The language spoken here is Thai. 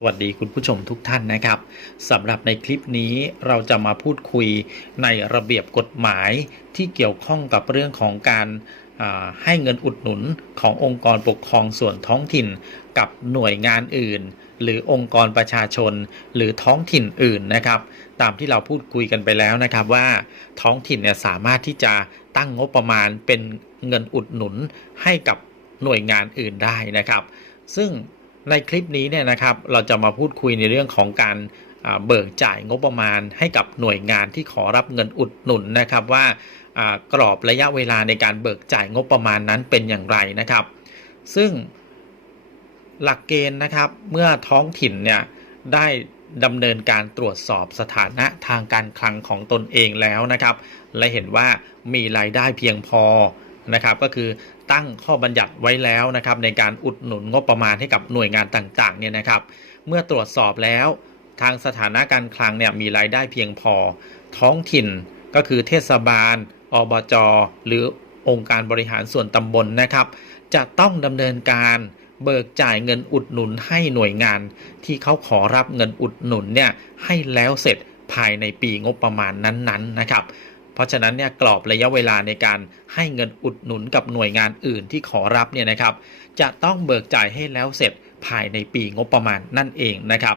สวัสดีคุณผู้ชมทุกท่านนะครับสำหรับในคลิปนี้เราจะมาพูดคุยในระเบียบกฎหมายที่เกี่ยวข้องกับเรื่องของการให้เงินอุดหนุนขององค์กรปกครองส่วนท้องถิ่นกับหน่วยงานอื่น หรือองค์กรประชาชน หรือท้องถิ่นอื่นนะครับ ตามที่เราพูดคุยกันไปแล้วนะครับว่าท้องถิ่นเนี่ยสามารถที่จะตั้งงบประมาณเป็นเงินอุดหนุนให้กับหน่วยงานอื่นได้นะครับ ซึ่ง ในคลิปนี้เนี่ยนะครับเราจะมาพูดคุยในเรื่องของการเบิกจ่ายงบประมาณให้กับหน่วยงานที่ขอรับเงินอุดหนุนนะครับว่ากรอบระยะเวลาในการเบิกจ่ายงบประมาณนั้นเป็นอย่างไรนะครับ ซึ่งหลักเกณฑ์นะครับเมื่อท้องถิ่นเนี่ยได้ดำเนินการตรวจสอบสถานะทางการคลังของตนเองแล้วนะครับ และเห็นว่ามีรายได้เพียงพอ นะครับก็คือตั้งข้อบัญญัติไว้แล้วนะครับในการอุดหนุนงบประมาณให้กับหน่วยงานต่างๆเนี่ยนะครับ เมื่อตรวจสอบแล้ว ทางสถานะการคลังเนี่ยมีรายได้เพียงพอ ท้องถิ่นก็คือเทศบาล อบจ หรือองค์การบริหารส่วนตำบลนะครับ จะต้องดำเนินการเบิกจ่ายเงินอุดหนุนให้หน่วยงาน ที่เขาขอรับเงินอุดหนุนเนี่ยให้แล้วเสร็จภายในปีงบประมาณนั้นๆนะครับ เพราะฉะนั้นเนี่ยกรอบระยะเวลาในการให้เงินอุดหนุนกับหน่วยงานอื่นที่ขอรับเนี่ยนะครับ จะต้องเบิกจ่ายให้แล้วเสร็จภายในปีงบประมาณนั่นเองนะครับ